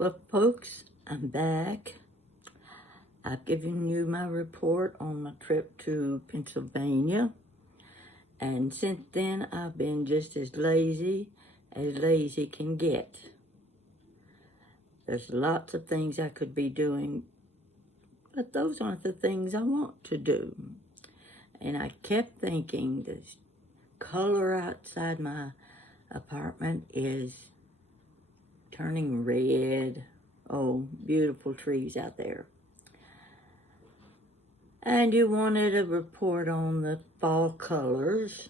Well, folks, I'm back. I've given you my report on my trip to Pennsylvania. And since then, I've been just as lazy can get. There's lots of things I could be doing, but those aren't the things I want to do. And I kept thinking the color outside my apartment is turning red. Oh, beautiful trees out there. And you wanted a report on the fall colors.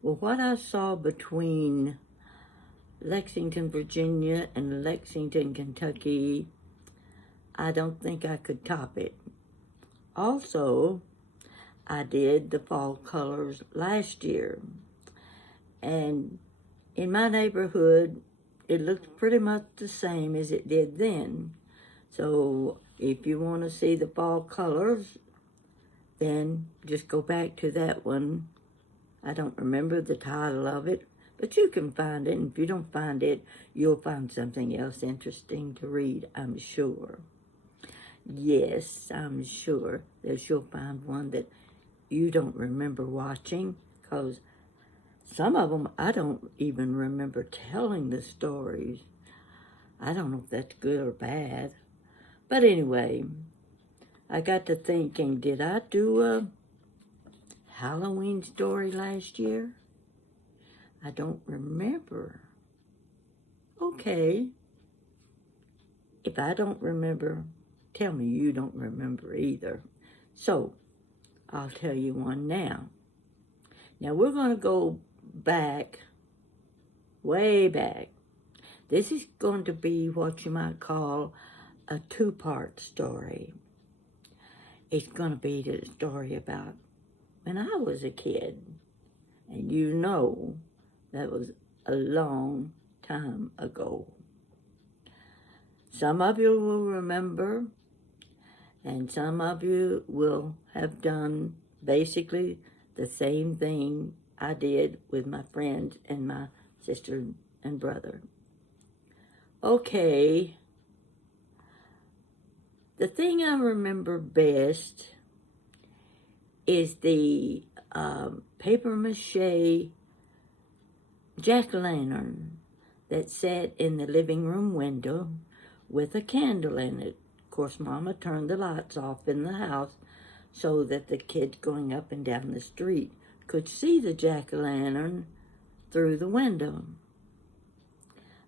Well, what I saw between Lexington, Virginia and Lexington, Kentucky, I don't think I could top it. Also, I did the fall colors last year. And in my neighborhood, it looked pretty much the same as it did then. So if you want to see the fall colors, then just go back to that one. I don't remember the title of it, but you can find it. And if you don't find it, you'll find something else interesting to read, I'm sure. Yes, I'm sure that you'll find one that you don't remember watching, because some of them I don't even remember telling the stories. I don't know if that's good or bad. But anyway, I got to thinking, did I do a Halloween story last year? I don't remember. Okay. If I don't remember, tell me you don't remember either. So, I'll tell you one now. Now, we're going to go back, way back. This is going to be what you might call a two-part story. It's going to be the story about when I was a kid. And you know that was a long time ago. Some of you will remember, and some of you will have done basically the same thing I did with my friends and my sister and brother. Okay, the thing I remember best is the paper mache jack-o'-lantern that sat in the living room window with a candle in it. Of course, Mama turned the lights off in the house so that the kids going up and down the street could see the jack-o'-lantern through the window.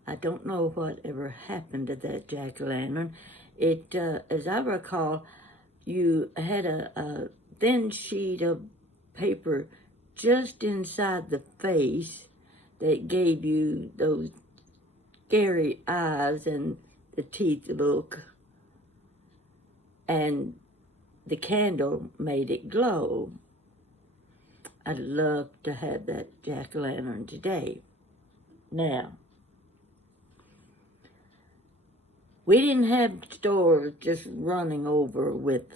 I don't know what ever happened to that jack-o'-lantern. It, as I recall, you had a thin sheet of paper just inside the face that gave you those scary eyes and the teeth look, and the candle made it glow. I'd love to have that jack-o'-lantern today. Now, we didn't have stores just running over with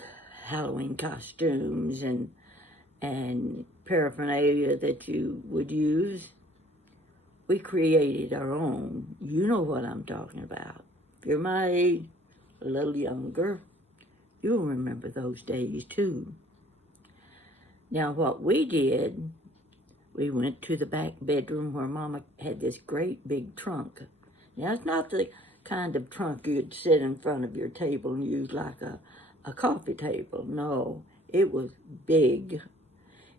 Halloween costumes and paraphernalia that you would use. We created our own. You know what I'm talking about. If you're my age, a little younger, you'll remember those days too. Now, what we did, we went to the back bedroom where Mama had this great big trunk. Now, it's not the kind of trunk you'd sit in front of your table and use like a coffee table. No, it was big.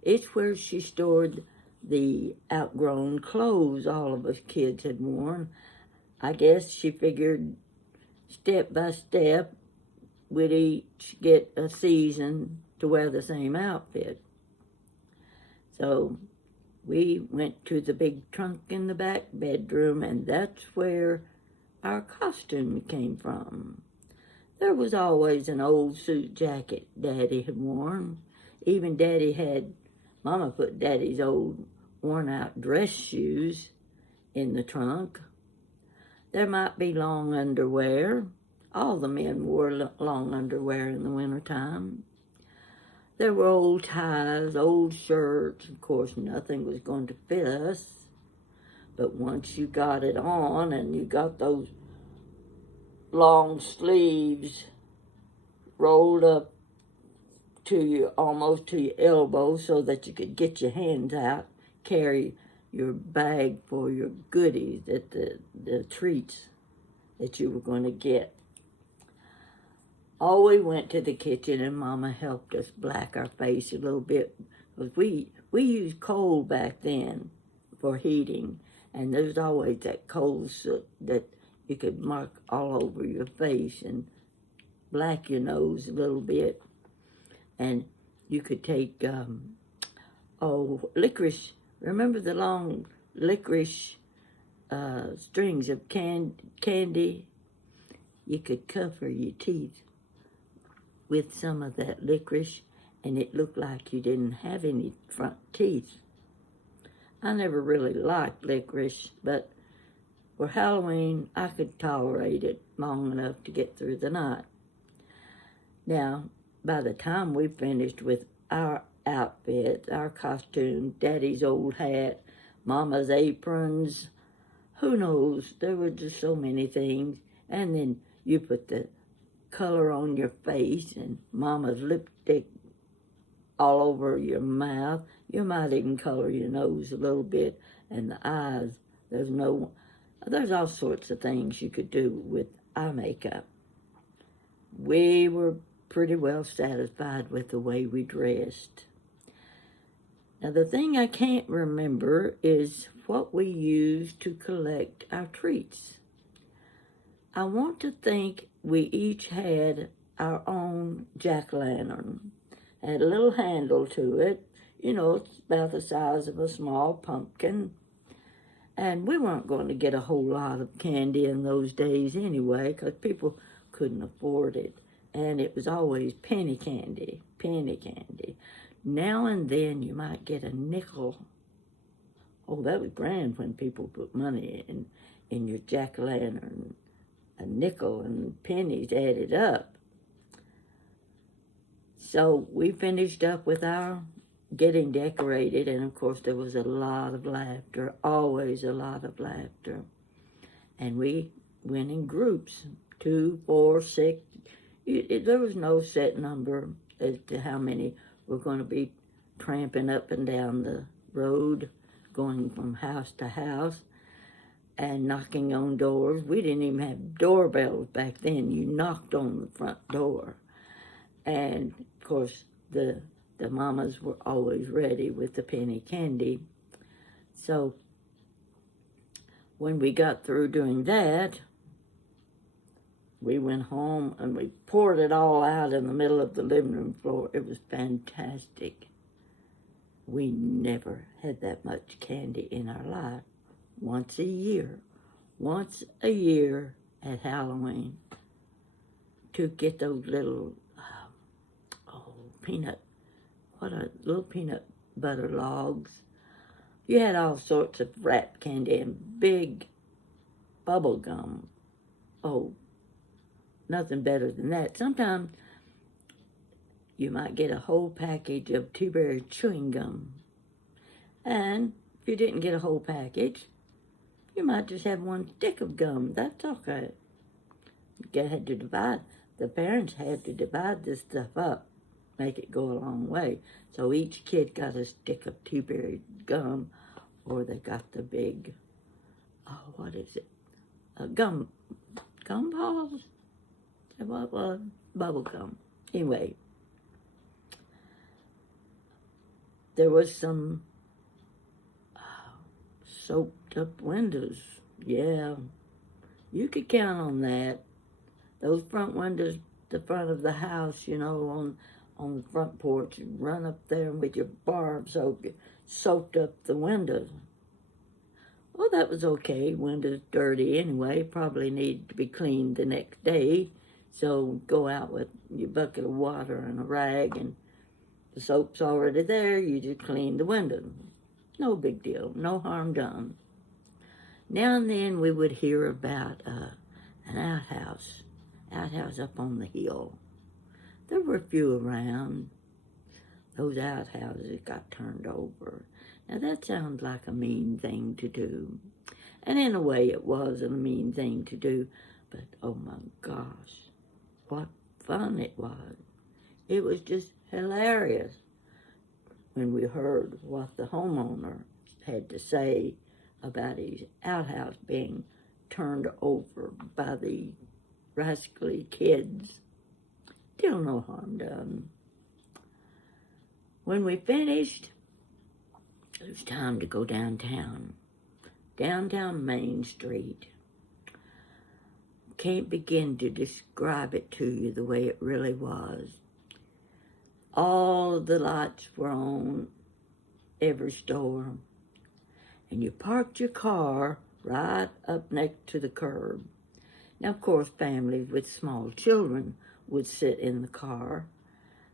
It's where she stored the outgrown clothes all of us kids had worn. I guess she figured step by step we'd each get a season to wear the same outfit. So we went to the big trunk in the back bedroom, and that's where our costume came from. There was always an old suit jacket Daddy had worn. Even Mama put Daddy's old worn-out dress shoes in the trunk. There might be long underwear. All the men wore long underwear in the wintertime. There were old ties, old shirts. Of course, nothing was going to fit us. But once you got it on and you got those long sleeves rolled up to you almost to your elbow so that you could get your hands out, carry your bag for your goodies, that the treats that you were going to get. Always went to the kitchen and Mama helped us black our face a little bit, because we used coal back then for heating, and there's always that coal soot that you could mark all over your face and black your nose a little bit. And you could take licorice. Remember the long licorice strings of candy? You could cover your teeth with some of that licorice, and it looked like you didn't have any front teeth. I never really liked licorice, but for Halloween, I could tolerate it long enough to get through the night. Now, by the time we finished with our outfits, our costume, Daddy's old hat, Mama's aprons, who knows, there were just so many things. And then you put the color on your face and Mama's lipstick all over your mouth. You might even color your nose a little bit and the eyes. There's all sorts of things you could do with eye makeup. We were pretty well satisfied with the way we dressed. Now, the thing I can't remember is what we used to collect our treats. I want to think we each had our own jack-o'-lantern. Had a little handle to it. You know, it's about the size of a small pumpkin. And we weren't going to get a whole lot of candy in those days anyway, because people couldn't afford it. And it was always penny candy. Now and then you might get a nickel. Oh, that was grand when people put money in your jack-o'-lantern. A nickel and pennies added up. So we finished up with our getting decorated, and of course there was a lot of laughter, always a lot of laughter. And we went in groups, 2, 4, 6. There was no set number as to how many were going to be tramping up and down the road, going from house to house and knocking on doors. We didn't even have doorbells back then. You knocked on the front door. And, of course, the mamas were always ready with the penny candy. So when we got through doing that, we went home and we poured it all out in the middle of the living room floor. It was fantastic. We never had that much candy in our life. Once a year at Halloween, to get those little little peanut butter logs. You had all sorts of wrapped candy and big bubble gum. Oh, nothing better than that. Sometimes you might get a whole package of two-berry chewing gum. And if you didn't get a whole package, you might just have one stick of gum. That's okay. The parents had to divide this stuff up, make it go a long way. So each kid got a stick of two-berry gum, or they got the big, what is it? Gum balls? What was bubble gum? Anyway, there was some soaked up windows. Yeah, you could count on that. Those front windows, the front of the house, you know, on the front porch, you run up there with your barb soaked up the windows. Well, that was okay. Windows dirty anyway, probably needed to be cleaned the next day. So go out with your bucket of water and a rag, and the soap's already there. You just clean the window. No big deal. No harm done. Now and then we would hear about an outhouse up on the hill. There were a few around. Those outhouses got turned over. Now that sounds like a mean thing to do. And in a way, it wasn't a mean thing to do, but oh my gosh, what fun it was. It was just hilarious when we heard what the homeowner had to say about his outhouse being turned over by the rascally kids. Still no harm done. When we finished, it was time to go downtown. Downtown Main Street. Can't begin to describe it to you the way it really was. All the lights were on every store, and you parked your car right up next to the curb. Now, of course, families with small children would sit in the car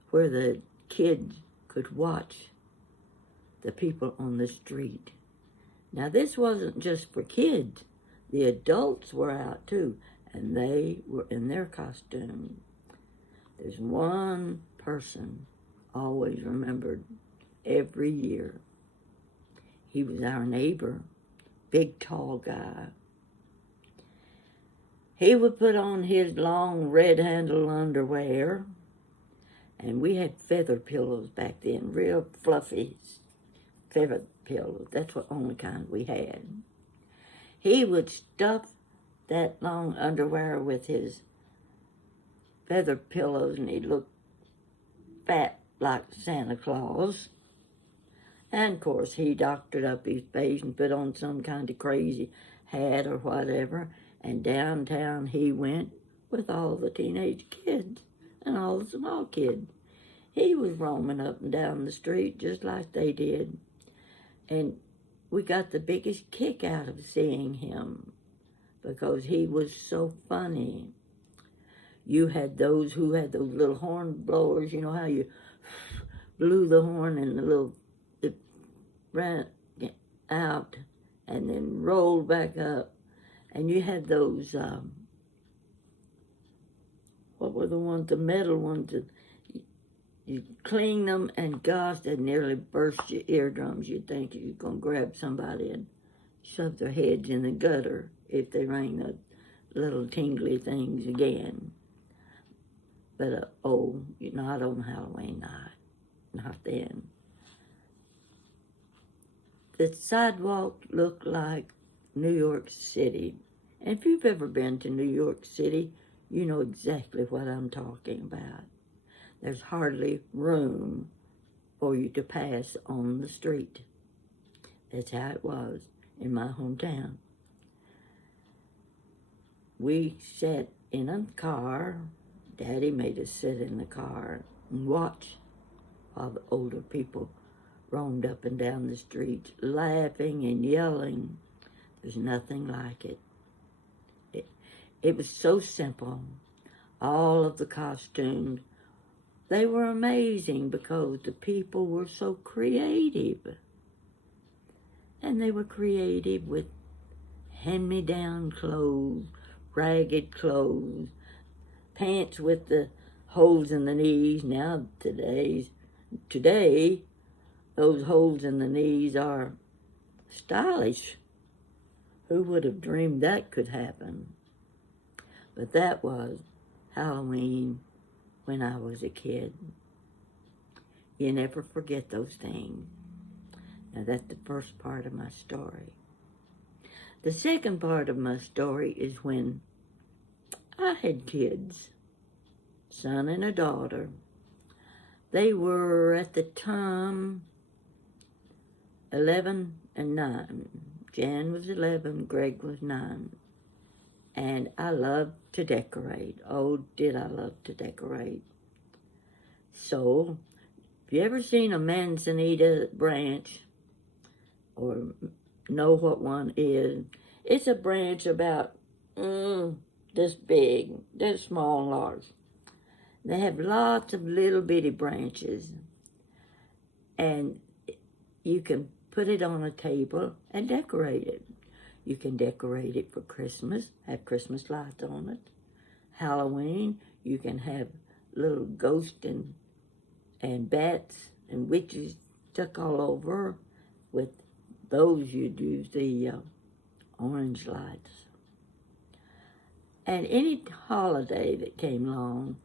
where the kids could watch the people on the street. Now, this wasn't just for kids. The adults were out too, and they were in their costume. There's one person always remembered every year. He was our neighbor, big, tall guy. He would put on his long red-handled underwear, and we had feather pillows back then, real fluffy feather pillows. That's the only kind we had. He would stuff that long underwear with his feather pillows, and he'd look fat like Santa Claus. And, of course, he doctored up his face and put on some kind of crazy hat or whatever, and downtown he went with all the teenage kids and all the small kids. He was roaming up and down the street just like they did. And we got the biggest kick out of seeing him because he was so funny. You had those who had those little horn blowers, you know how you blew the horn and it ran out and then rolled back up. And you had those, what were the ones, the metal ones that you clean them, and gosh, they nearly burst your eardrums. You'd think you were going to grab somebody and shove their heads in the gutter if they rang the little tingly things again. But, not on Halloween night. Not then. The sidewalk looked like New York City. And if you've ever been to New York City, you know exactly what I'm talking about. There's hardly room for you to pass on the street. That's how it was in my hometown. We sat in a car. Daddy made us sit in the car and watch while the older people roamed up and down the streets, laughing and yelling. There's nothing like it. It was so simple. All of the costumes, they were amazing because the people were so creative. And they were creative with hand-me-down clothes, ragged clothes, pants with the holes in the knees. Now, today, those holes in the knees are stylish. Who would have dreamed that could happen? But that was Halloween when I was a kid. You never forget those things. Now, that's the first part of my story. The second part of my story is when I had kids, son and a daughter. They were, at the time, 11 and 9. Jan was 11, Greg was 9. And I loved to decorate. Oh, did I love to decorate. So, if you ever seen a manzanita branch, or know what one is, it's a branch about this big. They're small and large. They have lots of little bitty branches. And you can put it on a table and decorate it. You can decorate it for Christmas, have Christmas lights on it. Halloween, you can have little ghosts and bats and witches stuck all over. With those, you'd use the orange lights. And any holiday that came along,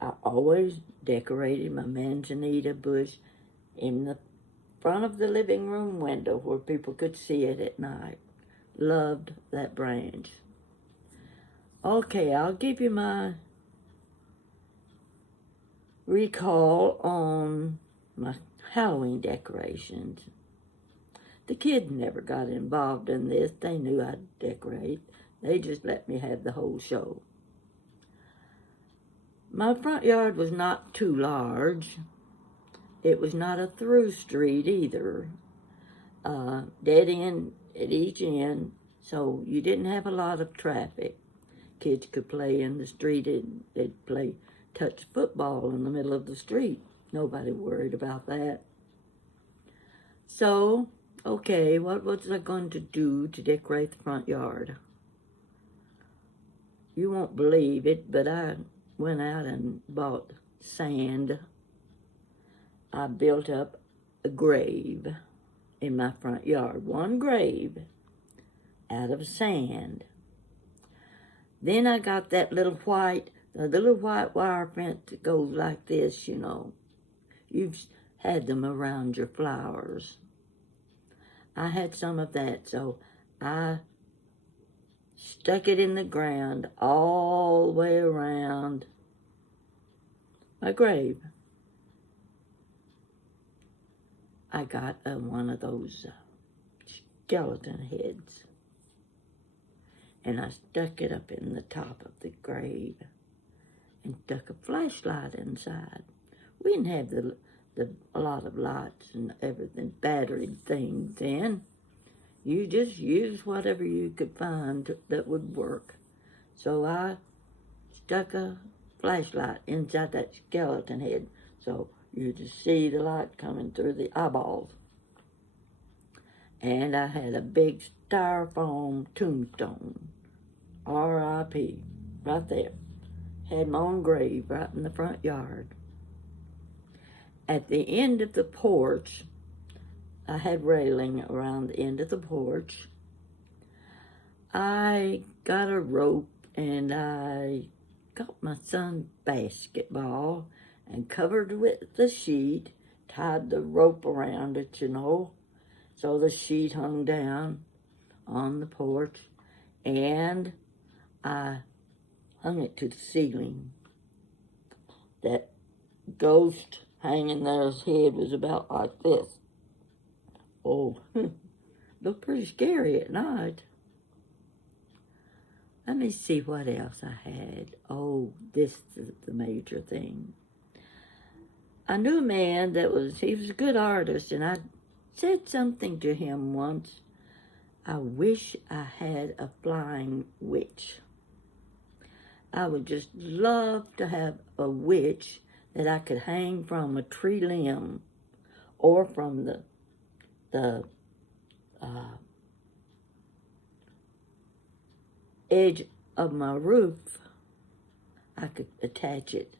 I always decorated my manzanita bush in the front of the living room window where people could see it at night. Loved that branch. Okay, I'll give you my recall on my Halloween decorations. The kids never got involved in this. They knew I'd decorate. They just let me have the whole show. My front yard was not too large. It was not a through street either. Dead end at each end, so you didn't have a lot of traffic. Kids could play in the street. They'd play touch football in the middle of the street. Nobody worried about that. So, okay, what was I going to do to decorate the front yard? You won't believe it, but I went out and bought sand. I built up a grave in my front yard. One grave out of sand. Then I got that little white wire fence that goes like this, you know. You've had them around your flowers. I had some of that, so I stuck it in the ground all the way around my grave. I got one of those skeleton heads, and I stuck it up in the top of the grave and stuck a flashlight inside. We didn't have a lot of lights and everything, battery things then. You just used whatever you could find that would work. So I stuck a flashlight inside that skeleton head so you just see the light coming through the eyeballs. And I had a big styrofoam tombstone, R.I.P., right there. Had my own grave right in the front yard. At the end of the porch, I had railing around the end of the porch. I got a rope and I got my son's basketball and covered it with the sheet, tied the rope around it, you know, so the sheet hung down on the porch, and I hung it to the ceiling. That ghost hanging there's head was about like this. Oh, looked pretty scary at night. Let me see what else I had. Oh, this is the major thing. I knew a man he was a good artist, and I said something to him once. I wish I had a flying witch. I would just love to have a witch that I could hang from a tree limb or from the edge of my roof. I could attach it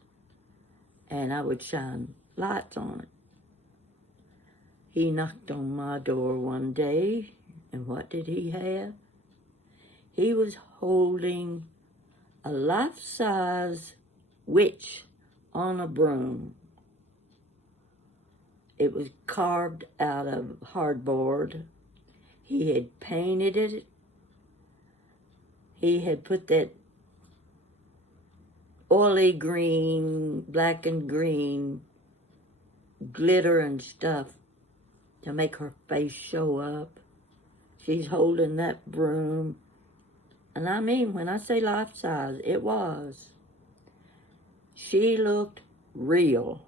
and I would shine lights on it. He knocked on my door one day, and what did he have? He was holding a life-size witch on a broom. It was carved out of hardboard. He had painted it. He had put that oily green, black and green glitter and stuff to make her face show up. She's holding that broom. And I mean, when I say life-size, it was. She looked real.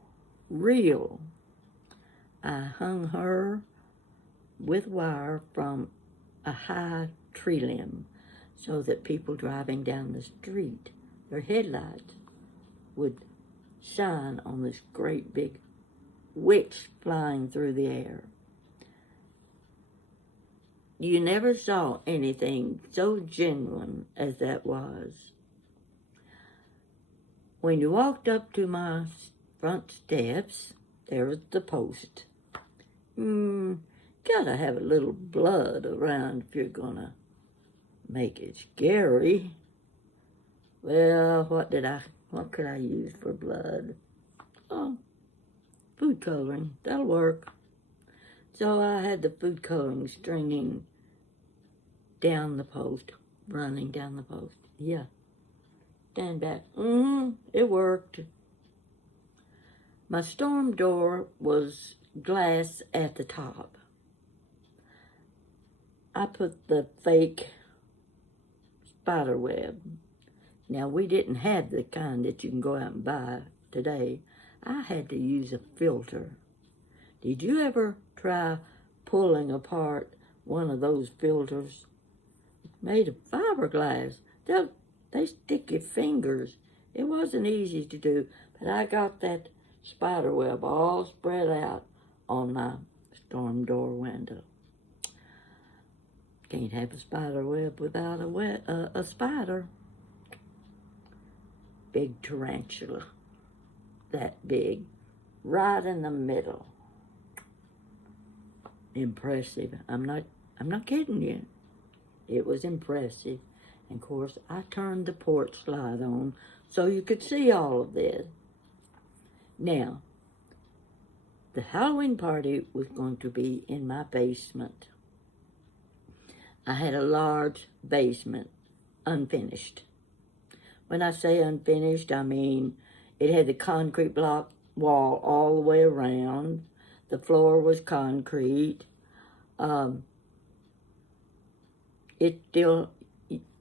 I hung her with wire from a high tree limb so that people driving down the street, their headlights would shine on this great big witch flying through the air. You never saw anything so genuine as that was. When you walked up to my front steps, there was the post. Gotta have a little blood around if you're gonna make it scary. Well, what could I use for blood? Oh, food coloring, that'll work. So I had the food coloring stringing down the post, running down the post. Yeah, stand back. It worked. My storm door was glass at the top. I put the fake spider web. Now, we didn't have the kind that you can go out and buy today. I had to use a filter. Did you ever try pulling apart one of those filters? Made of fiberglass. They stick your fingers. It wasn't easy to do, but I got that spider web all spread out on my storm door window. Can't have a spider web without a spider. Big tarantula, that big, right in the middle. Impressive. I'm not kidding you. It was impressive. And of course, I turned the porch light on so you could see all of this. Now, the Halloween party was going to be in my basement. I had a large basement, unfinished. When I say unfinished, I mean it had the concrete block wall all the way around. The floor was concrete. It still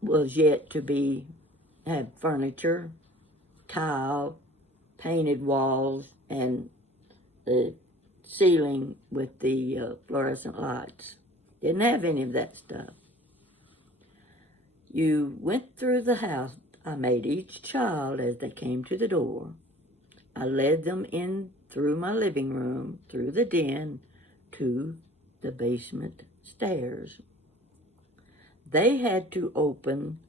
was yet to have furniture, tile, painted walls, and the ceiling with the fluorescent lights. Didn't have any of that stuff. You went through the house. I made each child as they came to the door. I led them in through my living room, through the den, to the basement stairs. They had to open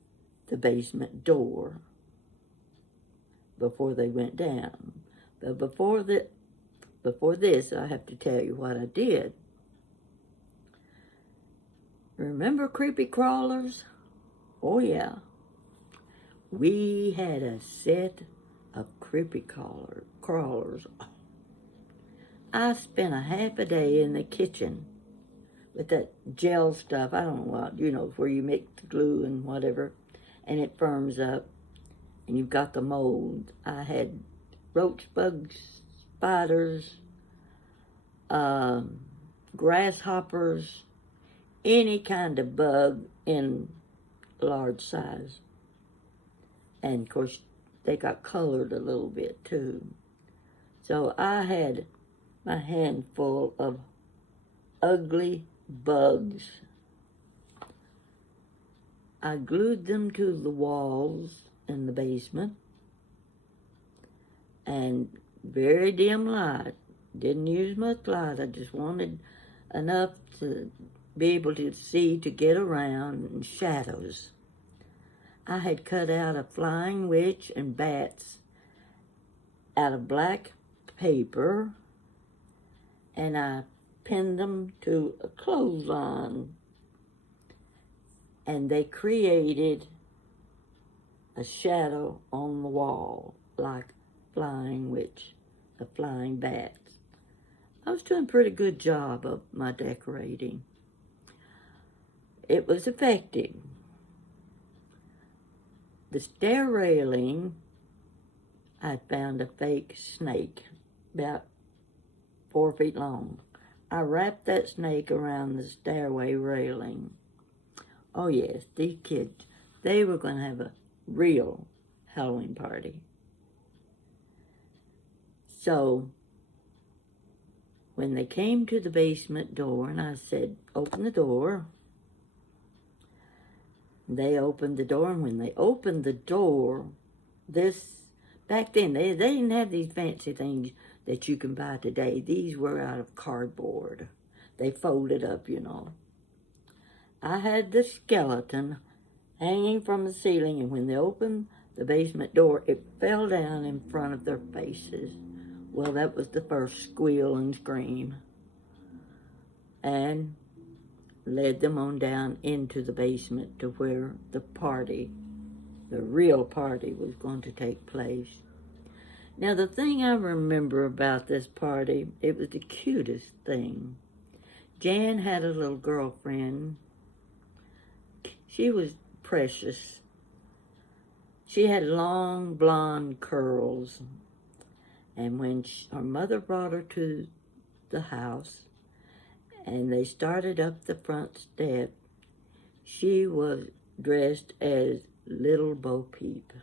the basement door before they went down. But before this, I have to tell you what I did. Remember creepy crawlers? Oh yeah. We had a set of creepy crawlers. I spent a half a day in the kitchen with that gel stuff. I don't know what, where you mix the glue and whatever, and it firms up, and you've got the mold. I had roach bugs, spiders, grasshoppers, any kind of bug in large size. And of course, they got colored a little bit too. So I had my handful of ugly bugs. I glued them to the walls in the basement, and very dim light. Didn't use much light. I just wanted enough to be able to see, to get around, and shadows. I had cut out a flying witch and bats out of black paper, and I pinned them to a clothesline, and they created a shadow on the wall like flying witch, a flying bats. I was doing a pretty good job of my decorating. It was effective. The stair railing, I found a fake snake about 4 feet long. I wrapped that snake around the stairway railing. Oh yes, these kids, they were going to have a real Halloween party. So when they came to the basement door, and I said, open the door, they opened the door, and when they opened the door, back then, they didn't have these fancy things that you can buy today. These were out of cardboard. They folded up, I had the skeleton hanging from the ceiling, and when they opened the basement door, it fell down in front of their faces. Well, that was the first squeal and scream. And led them on down into the basement to where the real party, was going to take place. Now, the thing I remember about this party, it was the cutest thing. Jan had a little girlfriend. She was precious. She had long blonde curls. And when her mother brought her to the house and they started up the front step, she was dressed as Little Bo Peep.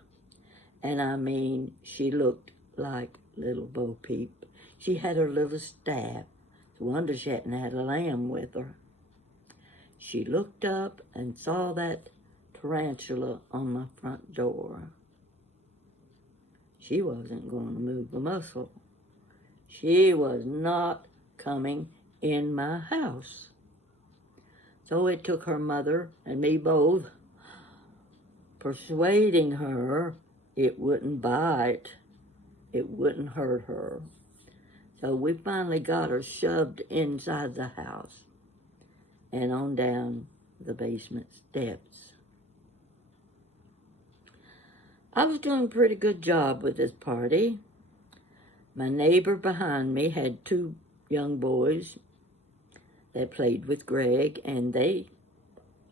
And I mean, she looked like Little Bo Peep. She had her little staff. It's a wonder she hadn't had a lamb with her. She looked up and saw that tarantula on my front door. She wasn't going to move a muscle. She was not coming in my house. So it took her mother and me both persuading her it wouldn't bite, it wouldn't hurt her. So we finally got her shoved inside the house and on down the basement steps. I was doing a pretty good job with this party. My neighbor behind me had two young boys that played with Greg, and they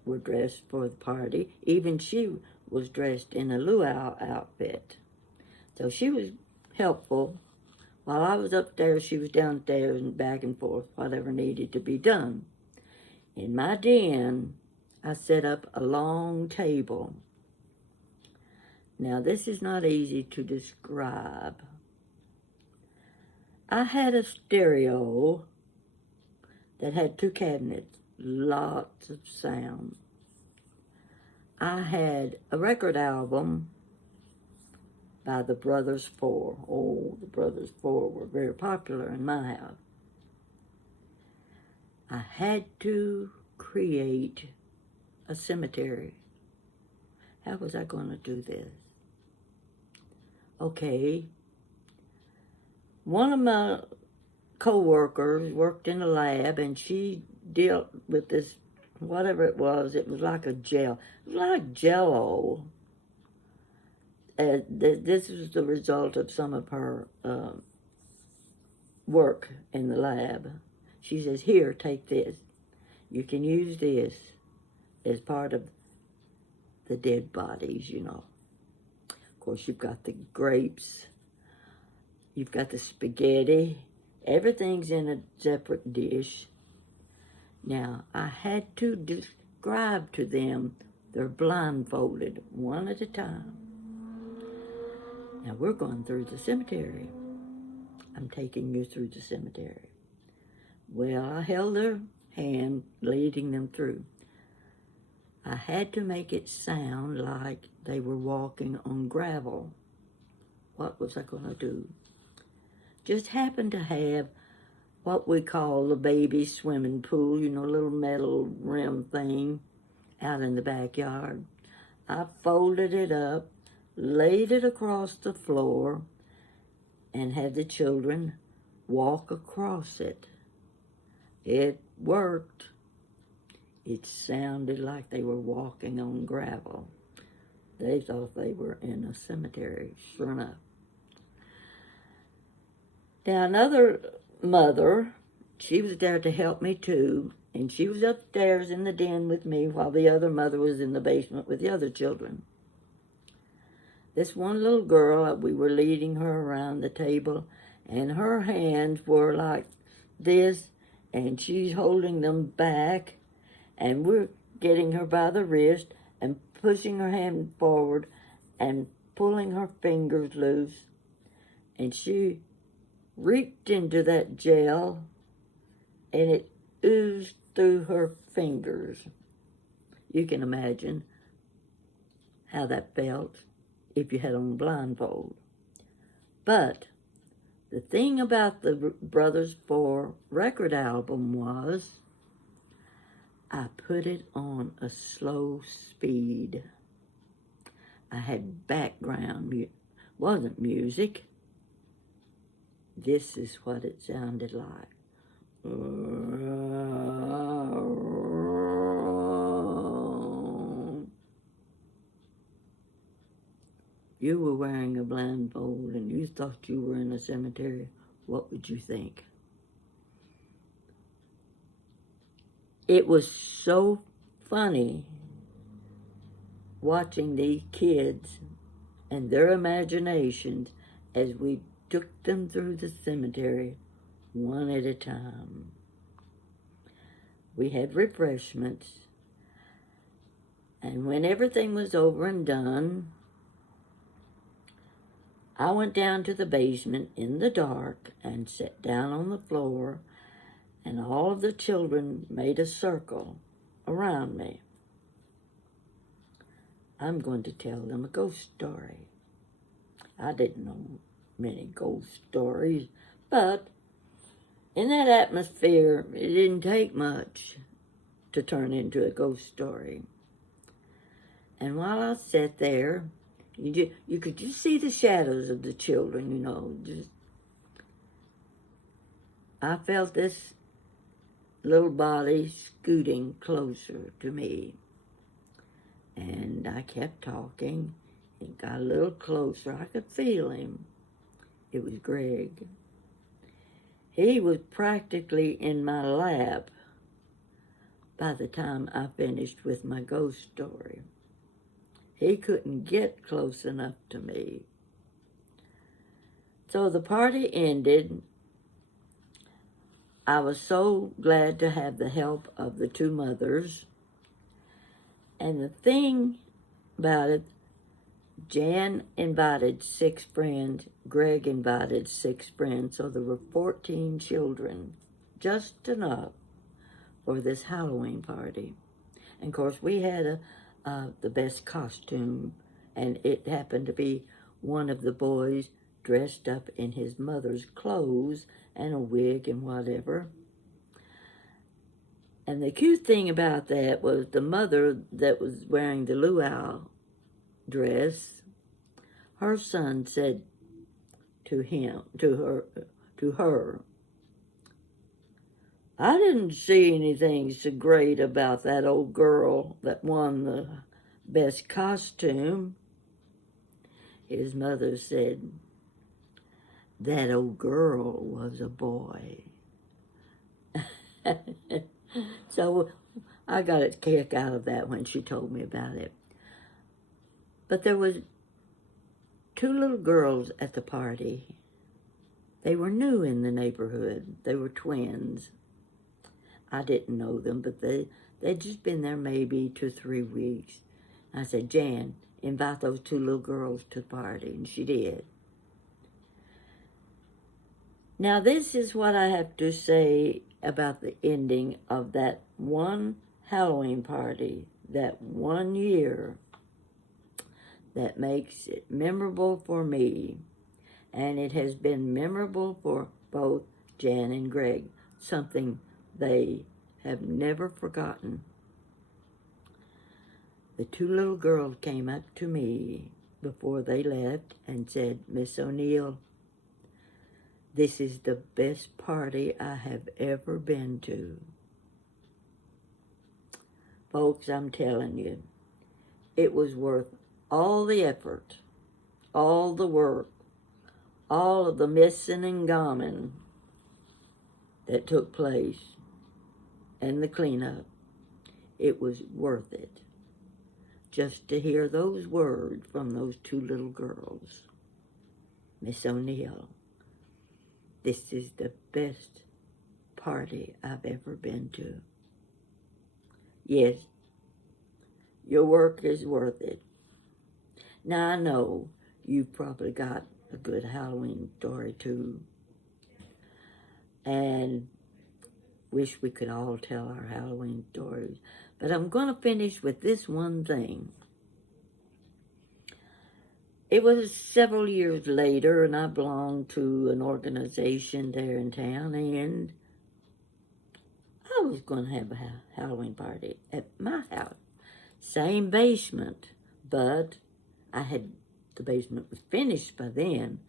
were dressed for the party. Even she was dressed in a luau outfit. So she was helpful. While I was upstairs, she was downstairs and back and forth, whatever needed to be done. In my den, I set up a long table. Now, this is not easy to describe. I had a stereo that had two cabinets, lots of sound. I had a record album by the Brothers Four. Oh, the Brothers Four were very popular in my house. I had to create a cemetery. How was I going to do this? Okay, one of my co-workers worked in a lab, and she dealt with this, whatever it was like a gel. It was like Jell-O. This was the result of some of her work in the lab. She says, here, take this. You can use this as part of the dead bodies, you know. Of course, you've got the grapes. You've got the spaghetti. Everything's in a separate dish. Now, I had to describe to them, they're blindfolded, one at a time. Now, we're going through the cemetery. I'm taking you through the cemetery. Well, I held their hand, leading them through. I had to make it sound like they were walking on gravel. What was I going to do? Just happened to have what we call the baby swimming pool, you know, little metal rim thing out in the backyard. I folded it up, laid it across the floor, and had the children walk across it. It worked. It sounded like they were walking on gravel. They thought they were in a cemetery, sure enough. Now, another mother, she was there to help me too, and she was upstairs in the den with me while the other mother was in the basement with the other children. This one little girl, we were leading her around the table, and her hands were like this, and she's holding them back, and we're getting her by the wrist and pushing her hand forward and pulling her fingers loose, and she reached into that gel, and it oozed through her fingers. You can imagine how that felt if you had on a blindfold. But the thing about the Brothers Four record album was I put it on a slow speed. I had background wasn't music. This is what it sounded like. you were wearing a blindfold and you thought you were in a cemetery, what would you think? It was so funny watching these kids and their imaginations as we took them through the cemetery one at a time. We had refreshments, and when everything was over and done, I went down to the basement in the dark and sat down on the floor, and all of the children made a circle around me. I'm going to tell them a ghost story. I didn't know many ghost stories, but in that atmosphere, it didn't take much to turn into a ghost story. And while I sat there, you could just see the shadows of the children, I felt this little body scooting closer to me. And I kept talking. It got a little closer. I could feel him. It was Greg. He was practically in my lap by the time I finished with my ghost story. He couldn't get close enough to me. So the party ended. I was so glad to have the help of the two mothers. And the thing about it, Jan invited 6 friends, Greg invited 6 friends, so there were 14 children, just enough for this Halloween party. And of course, we had the best costume, and it happened to be one of the boys dressed up in his mother's clothes and a wig and whatever. And the cute thing about that was the mother that was wearing the luau dress, her son said to her, I didn't see anything so great about that old girl that won the best costume. His mother said, that old girl was a boy. So I got a kick out of that when she told me about it. But there was 2 little girls at the party. They were new in the neighborhood. They were twins. I didn't know them, but they'd just been there maybe 2 or 3 weeks. I said, Jan, invite those 2 little girls to the party, and she did. Now, this is what I have to say about the ending of that one Halloween party, that one year, that makes it memorable for me. And it has been memorable for both Jan and Greg, something they have never forgotten. The 2 little girls came up to me before they left and said, Miss O'Neill, this is the best party I have ever been to. Folks, I'm telling you, it was worth all the effort, all the work, all of the missing and gammon that took place, and the cleanup. It was worth it just to hear those words from those 2 little girls. Miss O'Neill, this is the best party I've ever been to. Yes, your work is worth it. Now, I know you've probably got a good Halloween story too, and wish we could all tell our Halloween stories, but I'm going to finish with this one thing. It was several years later, and I belonged to an organization there in town, and I was going to have a Halloween party at my house. Same basement, but the basement was finished by then.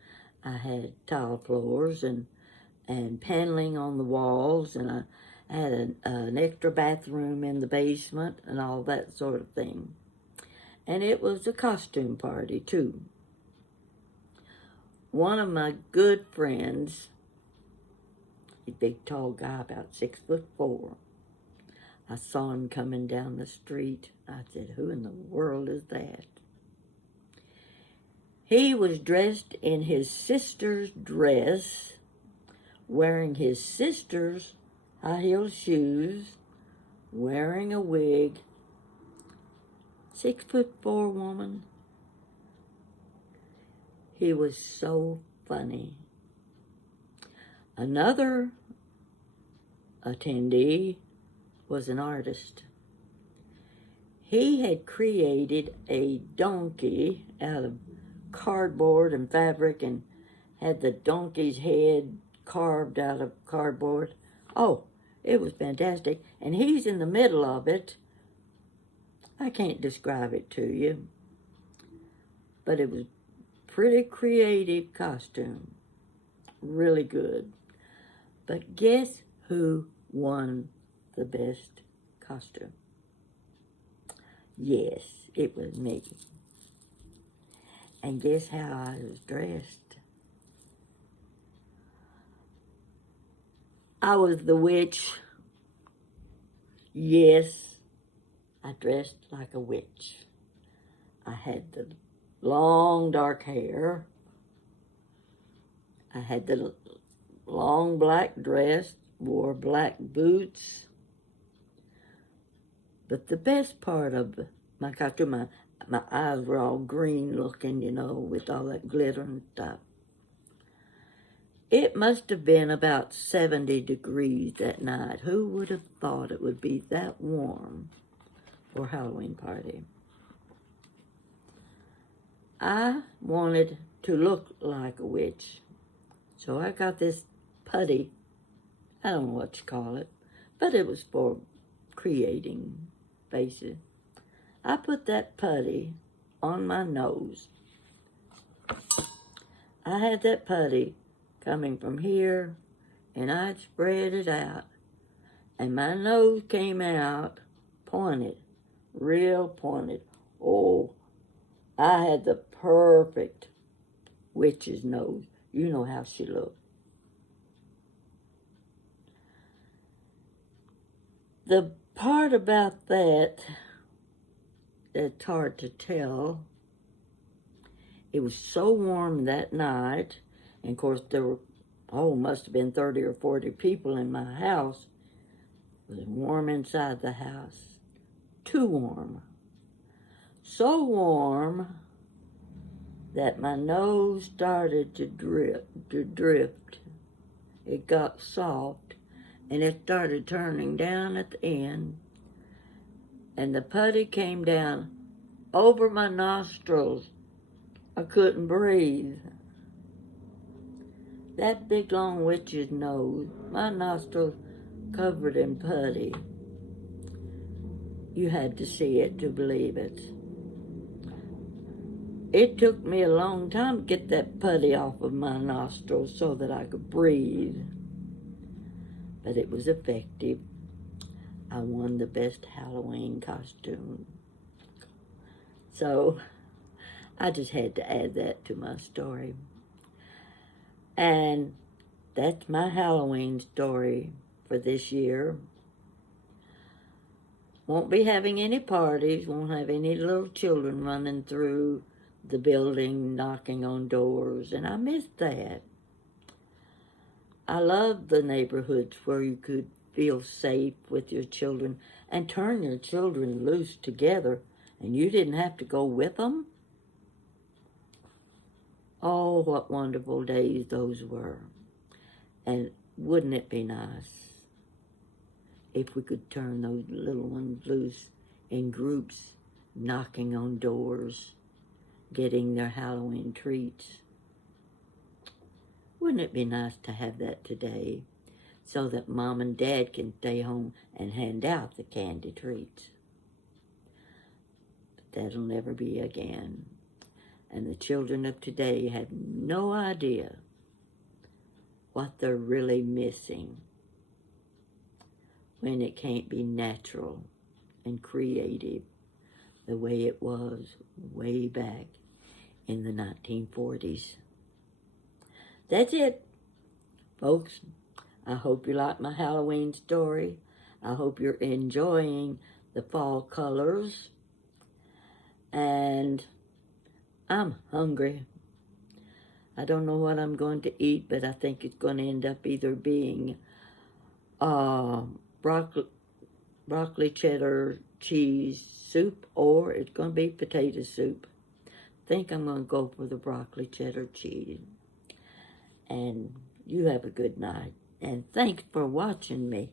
I had tile floors and paneling on the walls, and I had an extra bathroom in the basement and all that sort of thing. And it was a costume party, too. one of my good friends, a big tall guy, about 6'4", I saw him coming down the street. I said, who in the world is that? He was dressed in his sister's dress, wearing his sister's high-heeled shoes, wearing a wig. 6'4" woman. He was so funny. Another attendee was an artist. He had created a donkey out of cardboard and fabric and had the donkey's head carved out of cardboard. Oh, it was fantastic. And he's in the middle of it. I can't describe it to you, but it was pretty creative costume. Really good. But guess who won the best costume? Yes, it was me. And guess how I was dressed? I was the witch. Yes, I dressed like a witch. I had the long dark hair. I had the long black dress, wore black boots. But the best part of my costume, my eyes were all green looking, with all that glitter and stuff. It must have been about 70 degrees that night. Who would have thought it would be that warm for a Halloween party? I wanted to look like a witch. So I got this putty. I don't know what you call it, but it was for creating faces. I put that putty on my nose. I had that putty coming from here, and I'd spread it out, and my nose came out pointed, real pointed. Oh, I had the perfect witch's nose. You know how she looked. The part about that's hard to tell, it was so warm that night, and of course there were, must have been 30 or 40 people in my house. It was warm inside the house. Too warm. So warm that my nose started to drift. It got soft, and it started turning down at the end, and the putty came down over my nostrils. I couldn't breathe. That big long witch's nose, my nostrils covered in putty. You had to see it to believe it. It took me a long time to get that putty off of my nostrils so that I could breathe. But it was effective. I won the best Halloween costume. So I just had to add that to my story. And that's my Halloween story for this year. Won't be having any parties, won't have any little children running through the building, knocking on doors, and I miss that. I love the neighborhoods where you could feel safe with your children and turn your children loose together, and you didn't have to go with them. Oh, what wonderful days those were. And wouldn't it be nice if we could turn those little ones loose in groups, knocking on doors, getting their Halloween treats? Wouldn't it be nice to have that today so that Mom and Dad can stay home and hand out the candy treats? But that'll never be again. And the children of today have no idea what they're really missing when it can't be natural and creative the way it was way back in the 1940s. that's it, folks. I hope you like my Halloween story. I hope you're enjoying the fall colors. And I'm hungry. I don't know what I'm going to eat, but I think it's going to end up either being broccoli cheddar cheese soup, or it's going to be potato soup. I think I'm going to go for the broccoli cheddar cheese. And you have a good night. And thanks for watching me.